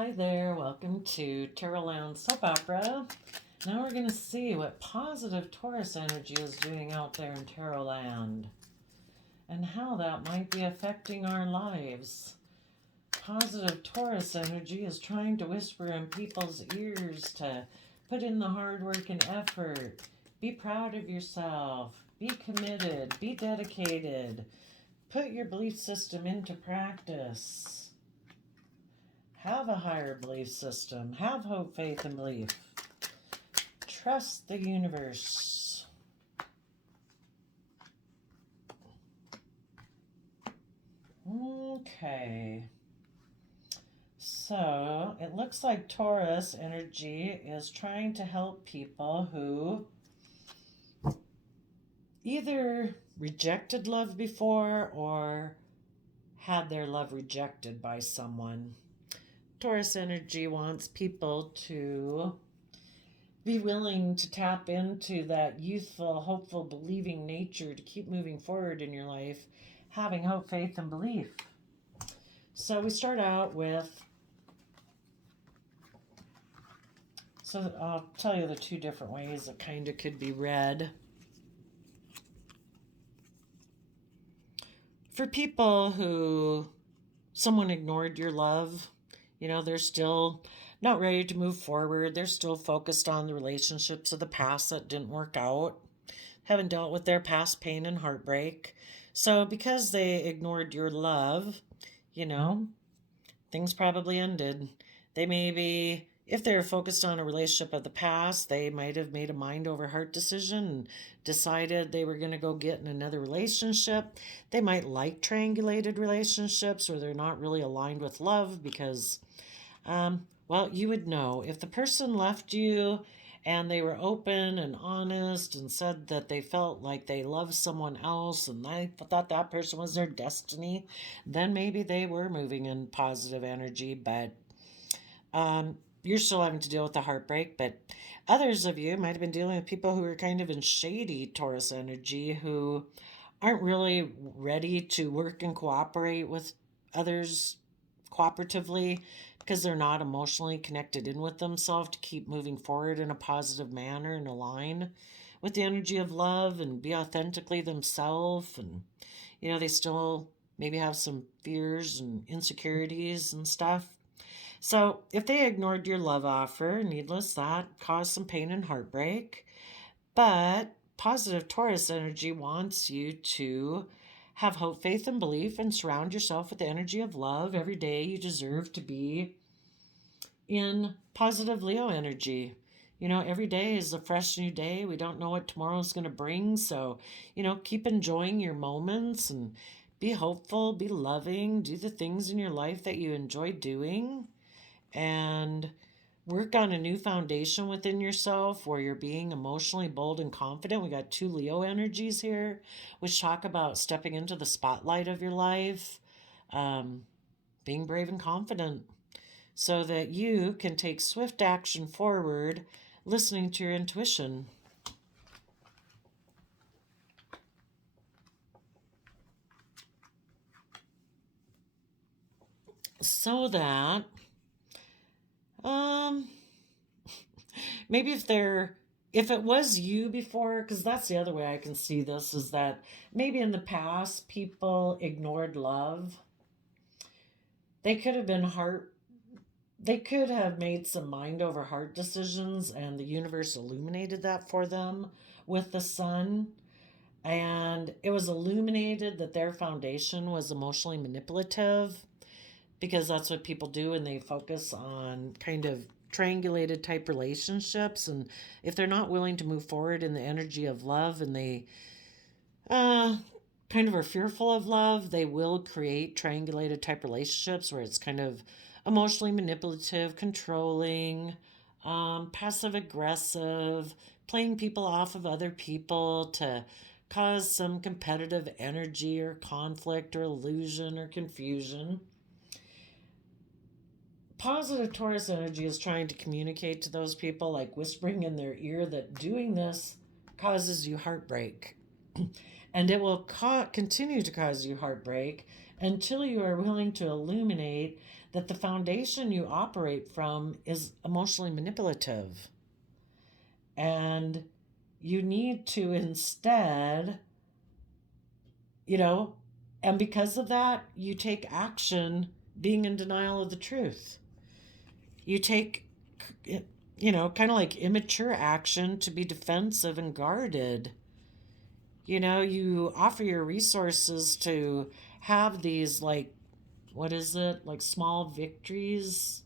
Hi there, welcome to Taurus Soap Opera. Now we're going to see what positive Taurus energy is doing out there in Tarot Land and how that might be affecting our lives. Positive Taurus energy is trying to whisper in people's ears to put in the hard work and effort. Be proud of yourself. Be committed. Be dedicated. Put your belief system into practice. Have a higher belief system. Have hope, faith, and belief. Trust the universe. Okay. So, it looks like Taurus energy is trying to help people who either rejected love before or had their love rejected by someone. Taurus energy wants people to be willing to tap into that youthful, hopeful, believing nature to keep moving forward in your life, having hope, faith, and belief. So we start out with, so I'll tell you the two different ways it kind of could be read. For people who someone ignored your love, they're still not ready to move forward. They're still focused on the relationships of the past that didn't work out, haven't dealt with their past pain and heartbreak. So because they ignored your love, things probably ended. They maybe, if they're focused on a relationship of the past, they might have made a mind over heart decision and decided they were going to go get in another relationship. They might like triangulated relationships, or they're not really aligned with love because you would know if the person left you and they were open and honest and said that they felt like they loved someone else and they thought that person was their destiny, then maybe they were moving in positive energy, but you're still having to deal with the heartbreak. But others of you might have been dealing with people who are kind of in shady Taurus energy, who aren't really ready to work and cooperate with others cooperatively because they're not emotionally connected in with themselves to keep moving forward in a positive manner and align with the energy of love and be authentically themselves. And they still maybe have some fears and insecurities and stuff. So if they ignored your love offer, needless, that caused some pain and heartbreak. But positive Taurus energy wants you to have hope, faith, and belief and surround yourself with the energy of love. Every day you deserve to be in positive Leo energy. Every day is a fresh new day. We don't know what tomorrow's going to bring. So, keep enjoying your moments and be hopeful, be loving, do the things in your life that you enjoy doing, and work on a new foundation within yourself where you're being emotionally bold and confident. We got 2 Leo energies here, which talk about stepping into the spotlight of your life, being brave and confident so that you can take swift action forward, listening to your intuition. So that maybe if it was you before, because that's the other way I can see this, is that maybe in the past people ignored love. They could have made some mind over heart decisions, and the universe illuminated that for them with the sun. And it was illuminated that their foundation was emotionally manipulative, because that's what people do when they focus on kind of triangulated type relationships. And if they're not willing to move forward in the energy of love, and they kind of are fearful of love, they will create triangulated type relationships where it's kind of emotionally manipulative, controlling, passive aggressive, playing people off of other people to cause some competitive energy or conflict or illusion or confusion. Positive Taurus energy is trying to communicate to those people, like whispering in their ear, that doing this causes you heartbreak. And it will continue to cause you heartbreak until you are willing to illuminate that the foundation you operate from is emotionally manipulative. And you need to instead, you know, and because of that, you take action being in denial of the truth. You take, kind of like immature action to be defensive and guarded. You offer your resources to have these, like, what is it? Like small victories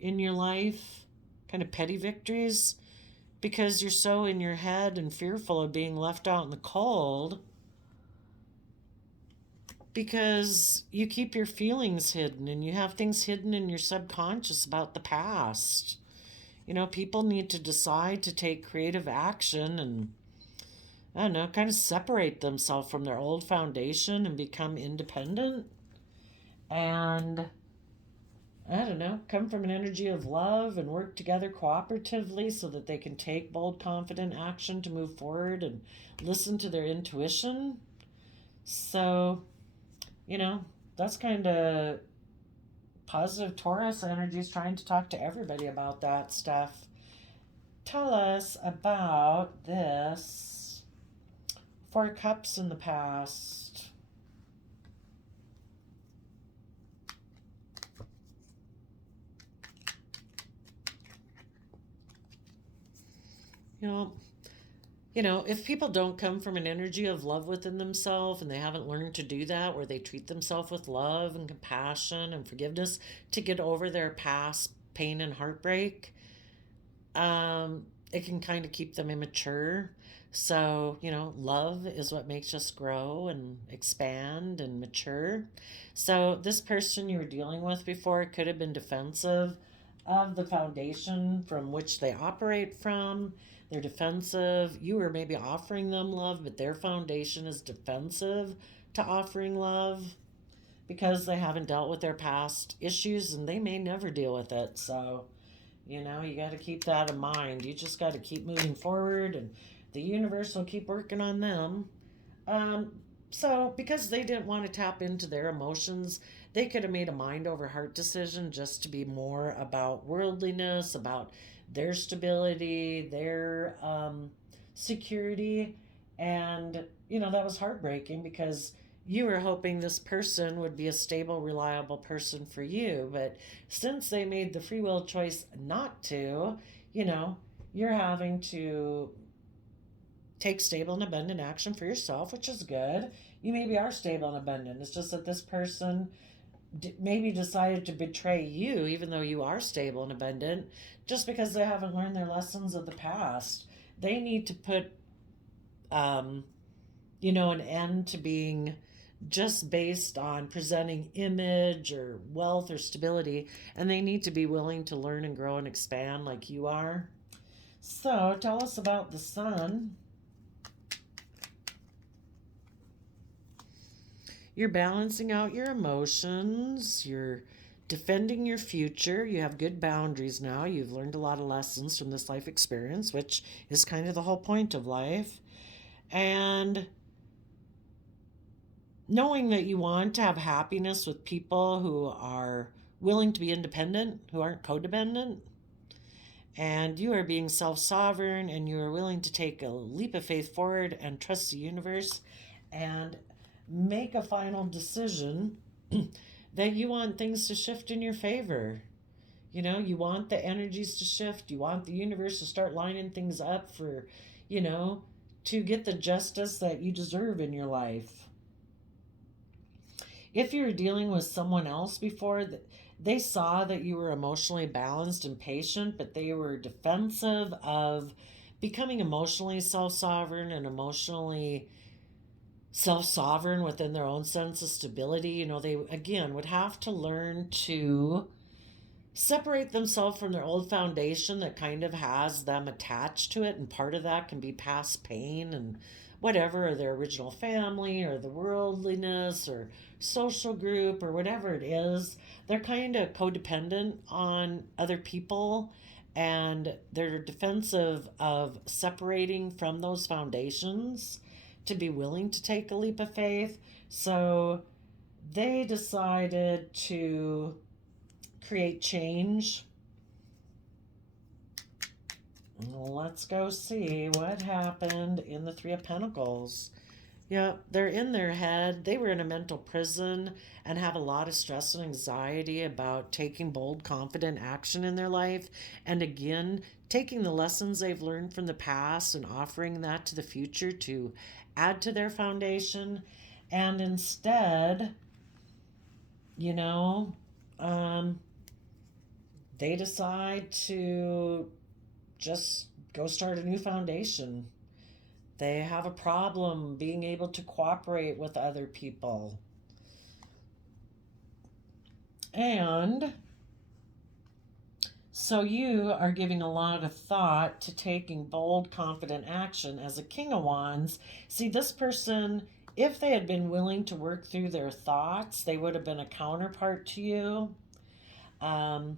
in your life, kind of petty victories, because you're so in your head and fearful of being left out in the cold, because you keep your feelings hidden and you have things hidden in your subconscious about the past. People need to decide to take creative action and, I don't know, kind of separate themselves from their old foundation and become independent. And, I don't know, come from an energy of love and work together cooperatively so that they can take bold, confident action to move forward and listen to their intuition. So, that's kind of positive Taurus energies trying to talk to everybody about that stuff. Tell us about this Four Cups in the past. If people don't come from an energy of love within themselves and they haven't learned to do that, where they treat themselves with love and compassion and forgiveness to get over their past pain and heartbreak, it can kind of keep them immature. So, love is what makes us grow and expand and mature. So, this person you were dealing with before could have been defensive of the foundation from which they operate from. They're defensive. You were maybe offering them love, but their foundation is defensive to offering love because they haven't dealt with their past issues and they may never deal with it. So, you got to keep that in mind. You just got to keep moving forward and the universe will keep working on them. So, because they didn't want to tap into their emotions, they could have made a mind over heart decision just to be more about worldliness, about their stability, their security. And, that was heartbreaking because you were hoping this person would be a stable, reliable person for you. But since they made the free will choice not to, you're having to take stable and abundant action for yourself, which is good. You maybe are stable and abundant. It's just that this person maybe decided to betray you, even though you are stable and abundant, just because they haven't learned their lessons of the past. They need to put, an end to being just based on presenting image or wealth or stability, and they need to be willing to learn and grow and expand like you are. So, tell us about the sun. You're balancing out your emotions. You're defending your future. You have good boundaries now. You've learned a lot of lessons from this life experience, which is kind of the whole point of life. And knowing that you want to have happiness with people who are willing to be independent, who aren't codependent. And you are being self sovereign and you are willing to take a leap of faith forward and trust the universe and make a final decision that you want things to shift in your favor. You want the energies to shift. You want the universe to start lining things up for, to get the justice that you deserve in your life. If you were dealing with someone else before, they saw that you were emotionally balanced and patient, but they were defensive of becoming emotionally self-sovereign and emotionally self-sovereign within their own sense of stability. They, again, would have to learn to separate themselves from their old foundation that kind of has them attached to it, and part of that can be past pain and whatever, or their original family or the worldliness or social group or whatever it is. They're kind of codependent on other people and they're defensive of separating from those foundations to be willing to take a leap of faith. So they decided to create change. Let's go see what happened in the Three of Pentacles. Yeah, they're in their head. They were in a mental prison and have a lot of stress and anxiety about taking bold, confident action in their life. And again, taking the lessons they've learned from the past and offering that to the future to add to their foundation. And instead, you know, um, they decide to just go start a new foundation. They have a problem being able to cooperate with other people. And so you are giving a lot of thought to taking bold, confident action as a King of Wands. See, this person, if they had been willing to work through their thoughts, they would have been a counterpart to you. Um,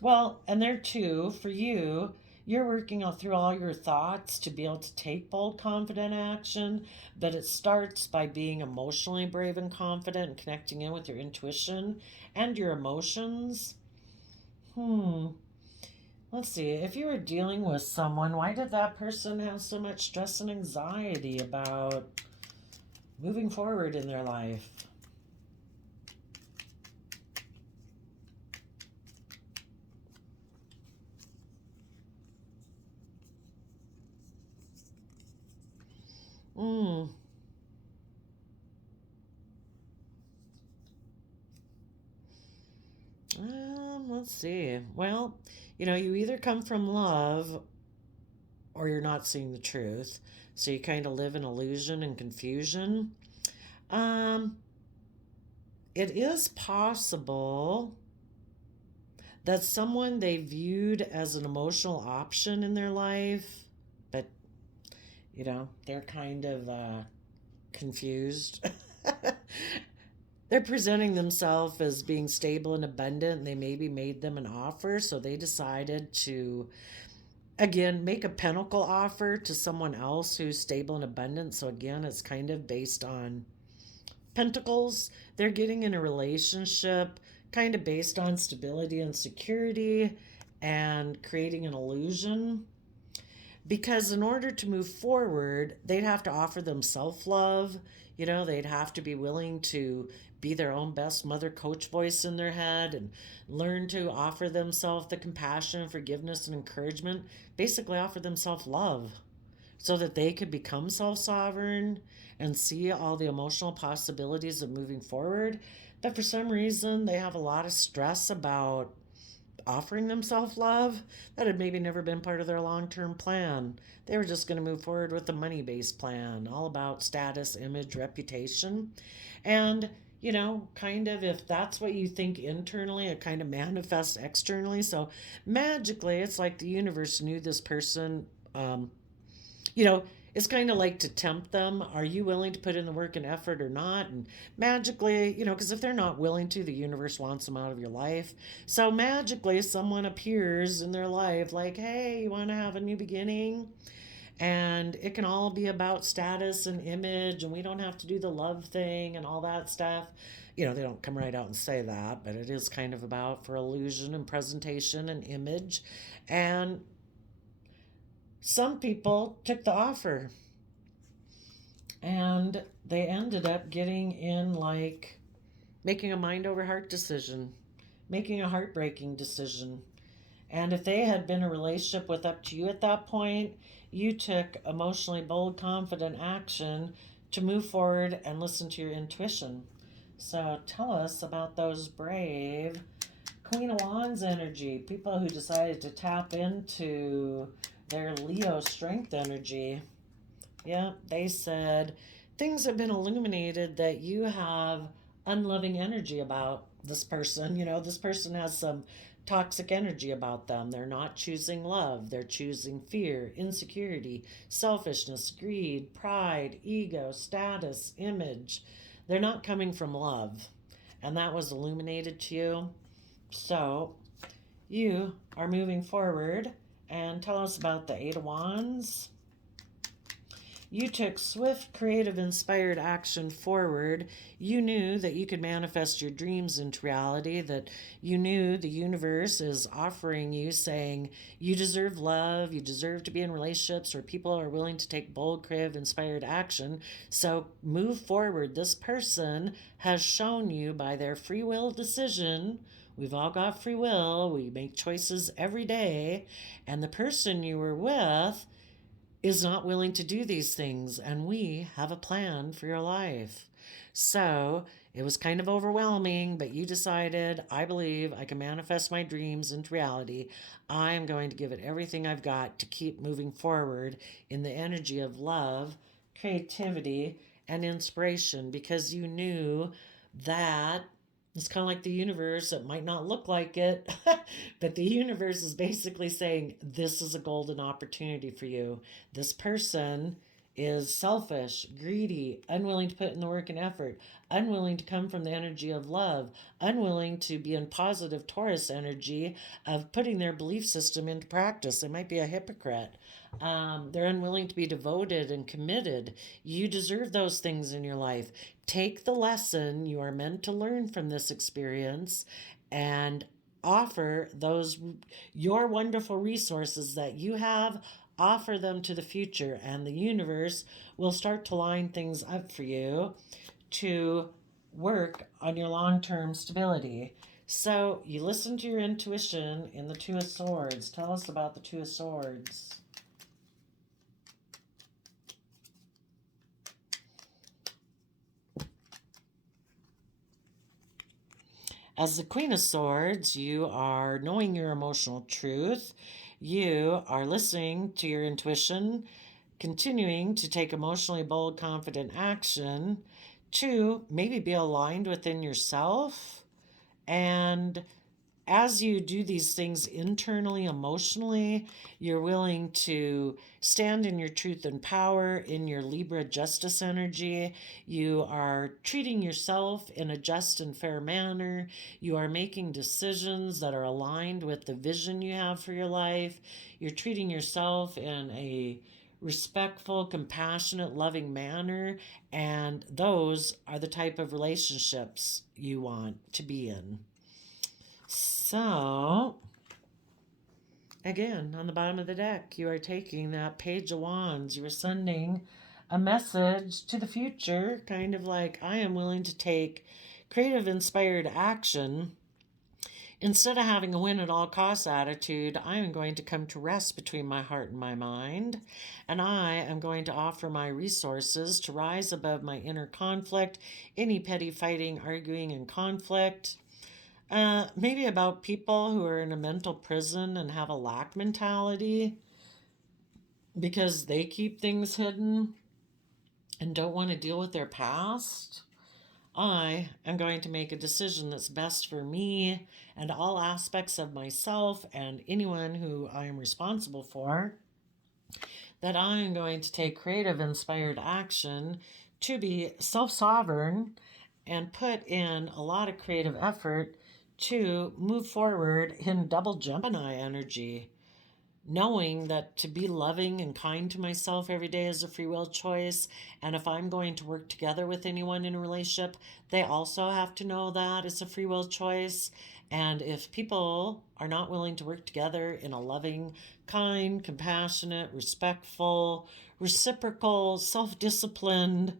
well, and there too, for you, you're working through all your thoughts to be able to take bold, confident action, but it starts by being emotionally brave and confident and connecting in with your intuition and your emotions. Let's see. If you were dealing with someone, why did that person have so much stress and anxiety about moving forward in their life? Hmm. Let's see. Well, you either come from love or you're not seeing the truth. So you kind of live in illusion and confusion. Um, it is possible that someone they viewed as an emotional option in their life, but, they're kind of confused. They're presenting themselves as being stable and abundant, and they maybe made them an offer, so they decided to, again, make a pentacle offer to someone else who's stable and abundant. So, again, it's kind of based on pentacles. They're getting in a relationship kind of based on stability and security and creating an illusion. Because in order to move forward, they'd have to offer them self love. They'd have to be willing to be their own best mother coach voice in their head and learn to offer themselves the compassion, forgiveness, and encouragement. Basically, offer themselves love so that they could become self sovereign and see all the emotional possibilities of moving forward. But for some reason, they have a lot of stress about offering themselves love that had maybe never been part of their long-term plan. They were just going to move forward with a money-based plan, all about status, image, reputation. And, kind of if that's what you think internally, it kind of manifests externally. So magically, it's like the universe knew this person, you know, it's kind of like to tempt them. Are you willing to put in the work and effort or not? And magically, because if they're not willing to, the universe wants them out of your life. So magically, someone appears in their life like, hey, you want to have a new beginning? And it can all be about status and image, and we don't have to do the love thing and all that stuff. They don't come right out and say that, but it is kind of about for illusion and presentation and image. And some people took the offer and they ended up getting in like making a mind over heart decision, making a heartbreaking decision. And if they had been a relationship with up to you at that point, you took emotionally bold, confident action to move forward and listen to your intuition. So tell us about those brave Queen of Wands energy, people who decided to tap into their Leo strength energy. Yeah, they said things have been illuminated that you have unloving energy about this person. This person has some toxic energy about them. They're not choosing love, they're choosing fear, insecurity, selfishness, greed, pride, ego, status, image. They're not coming from love. And that was illuminated to you. So you are moving forward and tell us about the Eight of Wands. You took swift, creative, inspired action forward. You knew that you could manifest your dreams into reality, that you knew the universe is offering you, saying, you deserve love, you deserve to be in relationships where people are willing to take bold, creative, inspired action. So move forward. This person has shown you by their free will decision. We've all got free will. We make choices every day. And the person you were with is not willing to do these things, and we have a plan for your life. So it was kind of overwhelming, but you decided, I believe I can manifest my dreams into reality. I am going to give it everything I've got to keep moving forward in the energy of love, creativity, and inspiration, because you knew that it's kind of like the universe. It might not look like it, but the universe is basically saying, this is a golden opportunity for you. This person is selfish, greedy, unwilling to put in the work and effort, unwilling to come from the energy of love, unwilling to be in positive Taurus energy of putting their belief system into practice. They might be a hypocrite. They're unwilling to be devoted and committed. You deserve those things in your life. Take the lesson you are meant to learn from this experience and offer those your wonderful resources that you have, offer them to the future, and the universe will start to line things up for you to work on your long-term stability. So you listen to your intuition in the Two of Swords. Tell us about the Two of Swords. As the Queen of Swords, you are knowing your emotional truth. You are listening to your intuition, continuing to take emotionally bold, confident action to maybe be aligned within yourself. And as you do these things internally, emotionally, you're willing to stand in your truth and power, in your Libra justice energy. You are treating yourself in a just and fair manner. You are making decisions that are aligned with the vision you have for your life. You're treating yourself in a respectful, compassionate, loving manner. And those are the type of relationships you want to be in. So, again, on the bottom of the deck, you are taking that Page of Wands. You are sending a message to the future, kind of like, I am willing to take creative, inspired action. Instead of having a win at all costs attitude, I am going to come to rest between my heart and my mind, and I am going to offer my resources to rise above my inner conflict, any petty fighting, arguing, and conflict. Maybe about people who are in a mental prison and have a lack mentality because they keep things hidden and don't want to deal with their past. I am going to make a decision that's best for me and all aspects of myself and anyone who I am responsible for, that I am going to take creative, inspired action to be self-sovereign and put in a lot of creative effort to move forward in double Gemini energy, knowing that to be loving and kind to myself every day is a free will choice. And if I'm going to work together with anyone in a relationship, they also have to know that it's a free will choice. And if people are not willing to work together in a loving, kind, compassionate, respectful, reciprocal, self-disciplined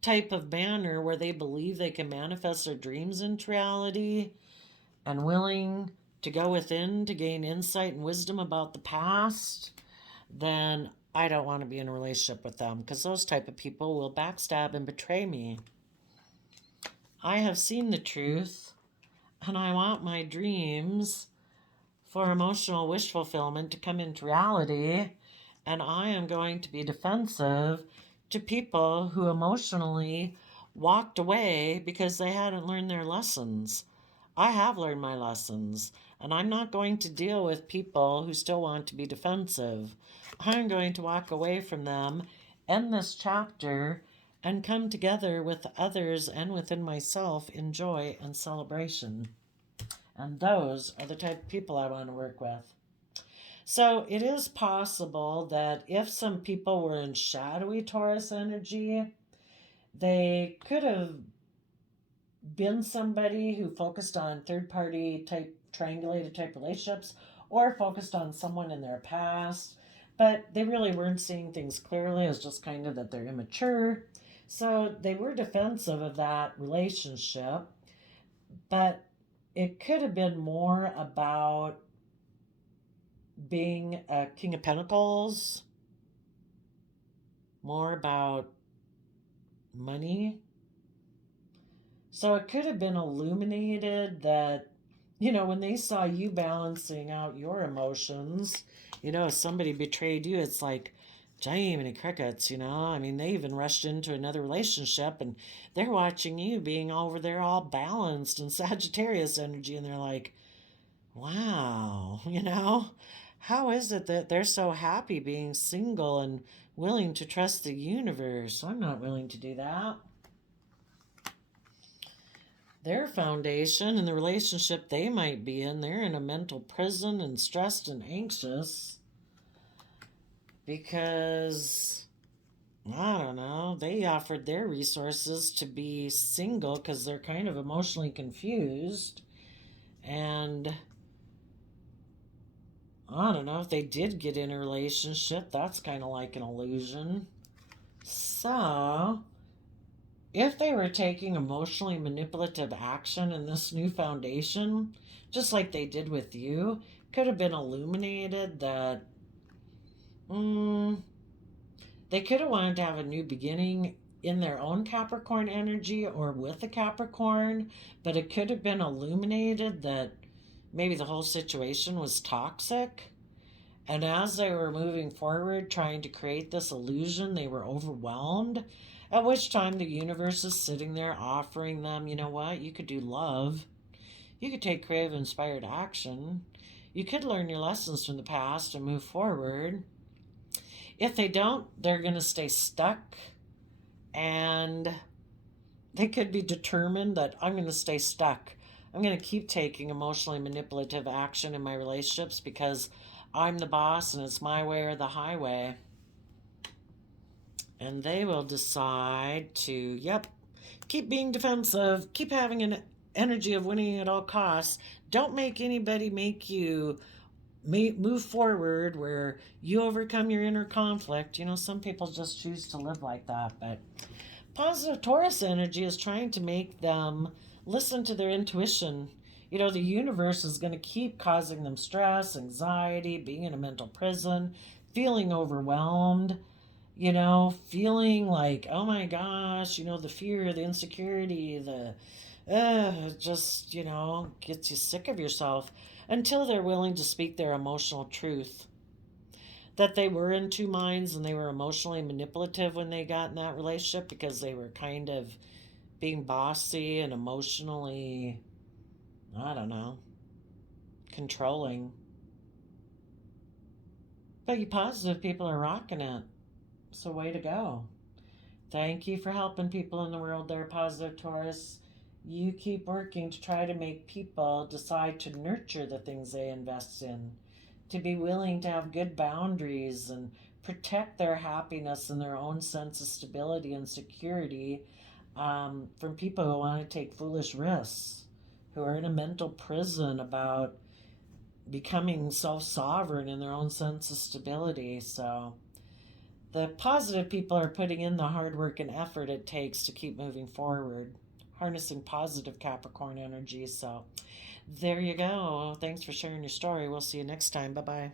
type of manner where they believe they can manifest their dreams into reality, and willing to go within to gain insight and wisdom about the past, then I don't want to be in a relationship with them, because those type of people will backstab and betray me. I have seen the truth, and I want my dreams for emotional wish fulfillment to come into reality, and I am going to be defensive to people who emotionally walked away because they hadn't learned their lessons. I have learned my lessons, and I'm not going to deal with people who still want to be defensive. I'm going to walk away from them, end this chapter, and come together with others and within myself in joy and celebration. And those are the type of people I want to work with. So it is possible that if some people were in shadowy Taurus energy, they could have been somebody who focused on third party type, triangulated type relationships, or focused on someone in their past, but they really weren't seeing things clearly. It's just kind of that they're immature. So they were defensive of that relationship, but it could have been more about being a King of Pentacles, more about money. So it could have been illuminated that, when they saw you balancing out your emotions, if somebody betrayed you, it's like, Jiminy Crickets, I mean, they even rushed into another relationship and they're watching you being over there all balanced and Sagittarius energy, and they're like, wow, how is it that they're so happy being single and willing to trust the universe? I'm not willing to do that. Their foundation and the relationship they might be in, they're in a mental prison and stressed and anxious because, I don't know, they offered their resources to be single because they're kind of emotionally confused. And I don't know, if they did get in a relationship, that's kind of like an illusion. So, if they were taking emotionally manipulative action in this new foundation, just like they did with you, could have been illuminated that they could have wanted to have a new beginning in their own Capricorn energy or with a Capricorn, but it could have been illuminated that maybe the whole situation was toxic. And as they were moving forward, trying to create this illusion, they were overwhelmed. At which time the universe is sitting there offering them, you know what? You could do love. You could take creative, inspired action. You could learn your lessons from the past and move forward. If they don't, they're going to stay stuck. And they could be determined that I'm going to stay stuck. I'm going to keep taking emotionally manipulative action in my relationships because I'm the boss and it's my way or the highway. And they will decide to, keep being defensive, keep having an energy of winning at all costs. Don't make anybody make you move forward where you overcome your inner conflict. Some people just choose to live like that. But positive Taurus energy is trying to make them listen to their intuition. The universe is going to keep causing them stress, anxiety, being in a mental prison, feeling overwhelmed, feeling like, oh my gosh, the fear, the insecurity, the just, gets you sick of yourself until they're willing to speak their emotional truth. That they were in two minds and they were emotionally manipulative when they got in that relationship because they were kind of being bossy and emotionally, I don't know, controlling. But you positive people are rocking it. So, way to go. Thank you for helping people in the world there, positive Taurus. You keep working to try to make people decide to nurture the things they invest in, to be willing to have good boundaries and protect their happiness and their own sense of stability and security from people who want to take foolish risks, who are in a mental prison about becoming self sovereign in their own sense of stability. So, the positive people are putting in the hard work and effort it takes to keep moving forward, harnessing positive Capricorn energy. So there you go. Thanks for sharing your story. We'll see you next time. Bye bye.